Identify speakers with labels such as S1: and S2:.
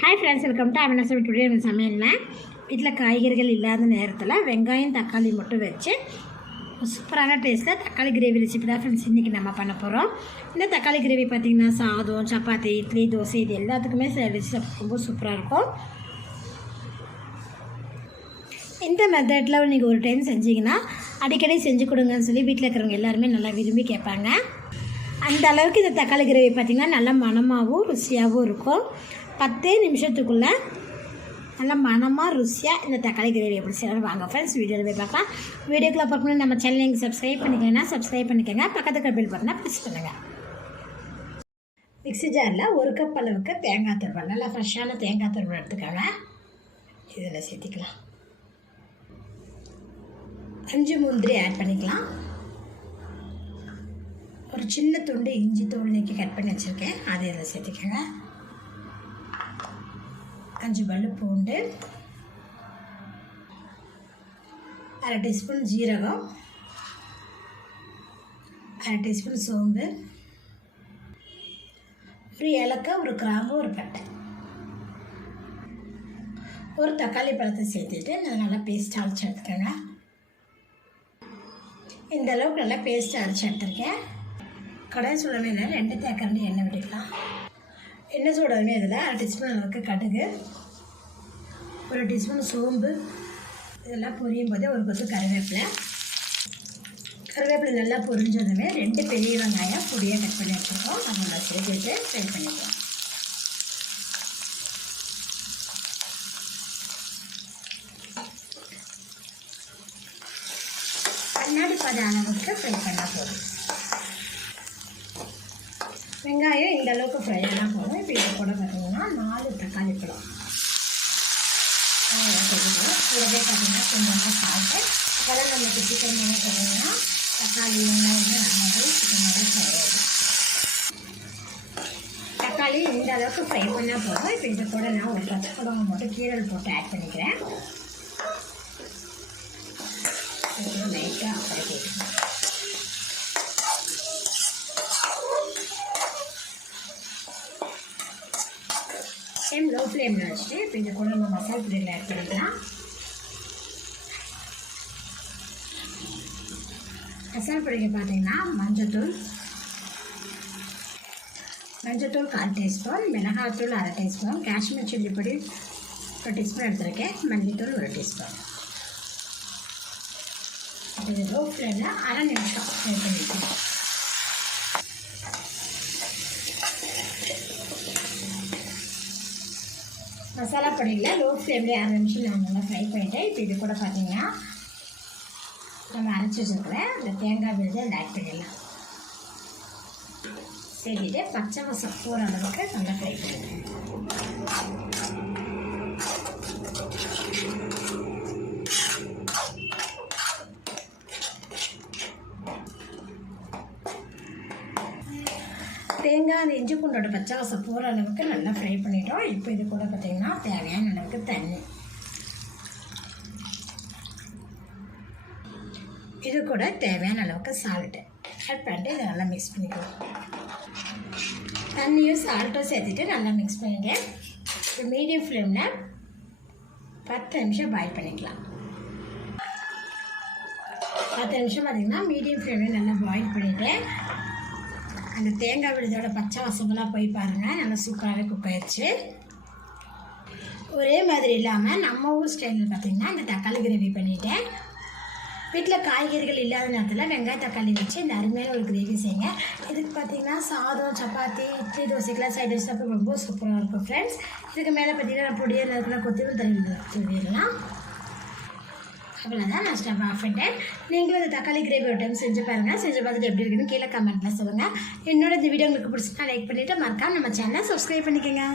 S1: Hi friends welcome to Avina சமையல் today நம்ம சமையலில் வீட்டில் காய்கறிகள் இல்லாத நேரத்தில் வெங்காயம் தக்காளி மட்டும் வச்சு சூப்பரான டேஸ்ட்டில் தக்காளி கிரேவி ரெசிபி தான் ஃப்ரெண்ட்ஸ் இன்றைக்கி நம்ம பண்ண போகிறோம் இந்த தக்காளி கிரேவி பார்த்திங்கன்னா சாதம் சப்பாத்தி இட்லி தோசை இது எல்லாத்துக்குமே வச்சு ரொம்ப சூப்பராக இருக்கும். இந்த மெத்தடில் நீங்கள் ஒரு டைம் செஞ்சீங்கன்னா அடிக்கடி செஞ்சு கொடுங்கன்னு சொல்லி வீட்டில் இருக்கிறவங்க எல்லாருமே நல்லா விரும்பி கேட்பாங்க. அந்த அளவுக்கு இந்த தக்காளி கிரேவி பார்த்திங்கன்னா நல்லா மனமாகவும் ருசியாகவும் இருக்கும். பத்தே நிமிஷத்துக்குள்ளே நல்லா மனமாக ருசியாக இந்த தக்காளி கிரேவி எப்படி செய்யணும் வாங்க ஃப்ரெண்ட்ஸ் வீடியோவில் போய் பார்க்கலாம். வீடியோக்குள்ளே பார்க்கணும் நம்ம சேனல் நீங்கள் சப்ஸ்கிரைப் பண்ணிக்கோங்கன்னா சப்ஸ்கிரைப் பண்ணிக்கோங்க. பக்கத்துக்கு பில் பட்டனா ப்ரெஸ் பண்ணுங்கள் மிக்ஸி ஜாரில் ஒரு கப் அளவுக்கு தேங்காய் துருவல் நல்லா ஃப்ரெஷ்ஷான தேங்காய் துருவல் எடுத்துக்கோங்க. இதில் சேர்த்திக்கலாம். அஞ்சு முந்திரி ஆட் பண்ணிக்கலாம். ஒரு சின்ன துண்டு இஞ்சி தோல் நீக்கி கட் பண்ணி வச்சுருக்கேன். அதை இதில் சேர்த்துக்கோங்க. அஞ்சு பல்லு பூண்டு அரை டீஸ்பூன் ஜீரகம். அரை டீஸ்பூன் சோம்பு. ஒரு ஏலக்காய் ஒரு கிராம்பு ஒரு பட்டை. ஒரு தக்காளி பழத்தை சேர்த்துட்டு நல்லா பேஸ்ட் அரைச்சி எடுத்துக்கோங்க. இந்த அளவுக்கு நல்லா பேஸ்ட் அரைச்சி எடுத்துருக்கேன். கடாய் சுடமையில் ரெண்டு தேக்கரண்டி எண்ணெய் விட்டுக்கலாம். எண்ணெய் சூடாமே இதில் அரை டீஸ்பூன் அளவுக்கு கடுகு. ஒரு டீஸ்பூன் சோம்பு இதெல்லாம் பொரியும் போதே ஒரு கொத்து கருவேப்பிலை. கருவேப்பிலை நல்லா பொரிஞ்சதுமே ரெண்டு பெரிய வெங்காயம் பொடியாக கட் பண்ணி வச்சுருக்கோம். நம்ம சேர்த்துட்டு ஃப்ரை பண்ணிக்கலாம். கண்ணாடி பத அளவுக்கு ஃப்ரை பண்ணால் போதும். வெங்காயம் இந்த அளவுக்கு ஃப்ரை ஆனால் போதும். இப்போ இதை கூட பார்த்தீங்கன்னா நாலு தக்காளி பழம் கூடவே பார்த்தீங்கன்னா கொஞ்சமாக சாப்பிட்டு அதெல்லாம் நமக்கு சிக்கன் பண்ணி பார்த்தீங்கன்னா தக்காளி எல்லாம் வந்து நல்லாவே சிக்கன் மாதிரி ஃப்ரை ஆகும் தக்காளி இந்த அளவுக்கு ஃப்ரை பண்ணால் போதும். இப்போ இந்த கூட நான் ஒரு பத்து குழம்பு மட்டும் கீரல் போட்டு ஆட் பண்ணிக்கிறேன். லைட்டாக அப்படியே போட்டுக்கணும் ஃப்ளேம் லோ ஃப்ளேமில் வச்சுட்டு இப்போ இந்த கூட நம்ம பொடியில் ஆட் பண்ணிக்கலாம். பொடிக்கு பார்த்தீங்கன்னா மஞ்சத்தூள் மஞ்சத்தூள் கால் டீஸ்பூன் மிளகாத்தூள் அரை டீஸ்பூன் காஷ்மீர் சில்லி பொடி ஒரு டீஸ்பூன் எடுத்துருக்கேன். மல்லித்தூள் ஒரு டீஸ்பூன். இது லோ ஃப்ளேமில் அரை நிமிஷம் ஃப்ரை பண்ணிக்கலாம். மசாலா பொடியில் லோ ஃப்ளேம்லேயே அரை நிமிஷம் நான் நல்லா ஃப்ரை பண்ணிட்டேன் இப்போ இது கூட பார்த்தீங்கன்னா நம்ம அரைச்சி வச்சுருக்கிறேன் அந்த தேங்காய் விழுது அந்த ஆட் பண்ணிடலாம் சரிட்டு பச்சை மசம் போகிற அளவுக்கு நல்லா ஃப்ரை பண்ணிடுறேன் தேங்காய் அந்த இஞ்சி பூண்டோட பச்சை வாசம் போகிற அளவுக்கு நல்லா ஃப்ரை பண்ணிட்டோம். இப்போ இது கூட பார்த்திங்கன்னா தேவையான அளவுக்கு தண்ணி. இது கூட தேவையான அளவுக்கு சால்ட்டு ஆட் பண்ணிட்டு இதை நல்லா மிக்ஸ் பண்ணிக்கலாம். தண்ணியும் சால்ட்டும் சேர்த்துட்டு நல்லா மிக்ஸ் பண்ணிட்டு இப்போ மீடியம் ஃப்ளேமில் பத்து நிமிஷம் பாயில் பண்ணிக்கலாம். பத்து நிமிஷம் பார்த்திங்கன்னா மீடியம் ஃப்ளேமில் நல்லா பாயில் பண்ணிவிட்டு அந்த தேங்காய் விழுதோட பச்சை வசமெல்லாம் போய் பாருங்கள் நல்லா சூப்பராகவே குக் ஆயிடுச்சு ஒரே மாதிரி இல்லாமல் நம்ம ஊர் ஸ்டைலில் பார்த்திங்கன்னா இந்த தக்காளி கிரேவி பண்ணிவிட்டேன் வீட்டில் காய்கறிகள் இல்லாத நேரத்தில் வெங்காய தக்காளி வச்சு இந்த அருமையான ஒரு கிரேவி செய்யுங்க இதுக்கு பார்த்தீங்கன்னா சாதம் சப்பாத்தி இட்லி தோசைக்கெலாம் சைடு டிஷ் சாப்பிட ரொம்ப சூப்பராக இருக்கும் ஃப்ரெண்ட்ஸ் இதுக்கு மேலே பார்த்தீங்கன்னா பொடியாக நேரத்தில் கொத்தமல்லி தண்ணி தூவிடலாம் அவ்வளோதான் நான் ஸ்டவ் ஆஃப் பண்ணிட்டேன் நீங்களும் இந்த தக்காளி கிரேவி ஒரு டைம் செஞ்சு பாருங்கள் செஞ்சு பார்த்துட்டு எப்படி இருக்குன்னு கீழே கமெண்ட்டில் சொல்லுங்கள் என்னோட இந்த வீடியோ உங்களுக்கு பிடிச்சினா லைக் பண்ணிவிட்டு மறக்காம நம்ம சேனலை சப்ஸ்கிரைப் பண்ணிக்கோங்க.